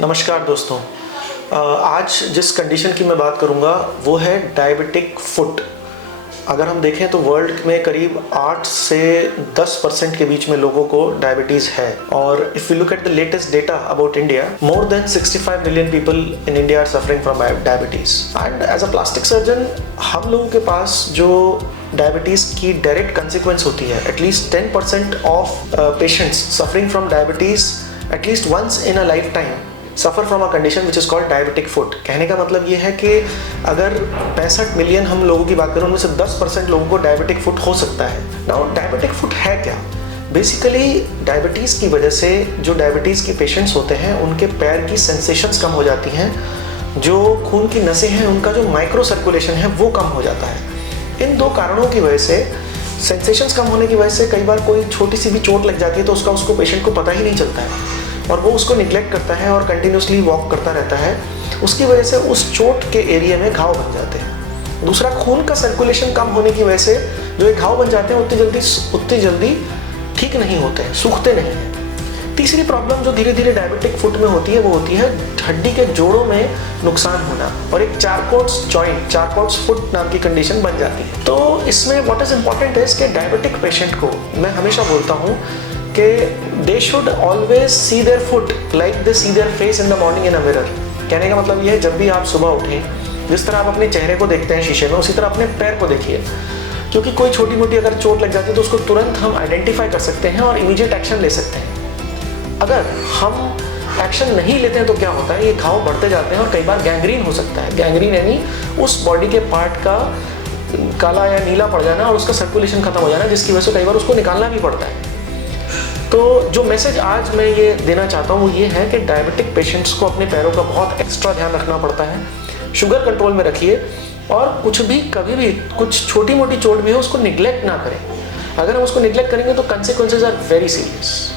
नमस्कार दोस्तों। आज जिस कंडीशन की मैं बात करूंगा वो है डायबिटिक फुट। अगर हम देखें तो वर्ल्ड में करीब 8 से 10% के बीच में लोगों को डायबिटीज़ है। और if you look at the latest data about India, more than 65 million people in India are suffering from diabetes. And as a plastic surgeon हम लोगों के पास जो डायबिटीज़ की डायरेक्ट कंसिक्वेंस होती है, at least 10% of patients suffering from diabetes at least once in a life time suffer from a condition which is called diabetic foot. कहने का मतलब ये है कि अगर 65 मिलियन हम लोगों की बात करें, उनमें से 10% लोगों को डायबिटिक फुट हो सकता है। नाउ डायबिटिक फुट है क्या? बेसिकली डायबिटीज़ की वजह से जो डायबिटीज़ के पेशेंट्स होते हैं उनके पैर की सेंसेशंस कम हो जाती हैं, जो खून की नसें हैं उनका जो माइक्रो सर्कुलेशन है वो कम हो जाता है। इन दो कारणों की वजह से, सेंसेशंस कम होने की वजह से, कई बार कोई छोटी सी भी चोट लग जाती है तो उसको पेशेंट को पता ही नहीं चलता है और वो उसको निग्लेक्ट करता है और कंटिन्यूसली वॉक करता रहता है। उसकी वजह से उस चोट के एरिया में घाव बन जाते हैं। दूसरा, खून का सर्कुलेशन कम होने की वजह से जो ये घाव बन जाते हैं उतनी जल्दी ठीक नहीं होते हैं, सूखते नहीं हैं। तीसरी प्रॉब्लम जो धीरे धीरे डायबिटिक फुट में होती है वो होती है हड्डी के जोड़ों में नुकसान होना और एक चारकोट्स फुट नाम की कंडीशन बन जाती है। तो इसमें व्हाट इज इंपॉर्टेंट है कि डायबिटिक पेशेंट को मैं हमेशा बोलता हूँ कि they should always see their foot like they see their face in the morning in a mirror. कहने का मतलब ये है, जब भी आप सुबह उठें, जिस तरह आप अपने चेहरे को देखते हैं शीशे में, उसी तरह अपने पैर को देखिए। क्योंकि कोई छोटी मोटी अगर चोट लग जाती है तो उसको तुरंत हम आइडेंटिफाई कर सकते हैं और इमीडिएट एक्शन ले सकते हैं। अगर हम एक्शन नहीं लेते हैं तो क्या होता है, ये घाव बढ़ते जाते हैं और कई बार गैंग्रीन हो सकता है। गैंग्रीन यानी उस बॉडी के पार्ट का काला या नीला पड़ जाना और उसका सर्कुलेशन खत्म हो जाना, जिसकी वजह से कई बार उसको निकालना भी पड़ता है। तो जो मैसेज आज मैं ये देना चाहता हूँ वो ये है कि डायबिटिक पेशेंट्स को अपने पैरों का बहुत एक्स्ट्रा ध्यान रखना पड़ता है। शुगर कंट्रोल में रखिए और कभी भी कुछ छोटी मोटी चोट भी हो उसको निग्लेक्ट ना करें। अगर हम उसको निग्लेक्ट करेंगे तो कंसिक्वेंसेज आर वेरी सीरियस।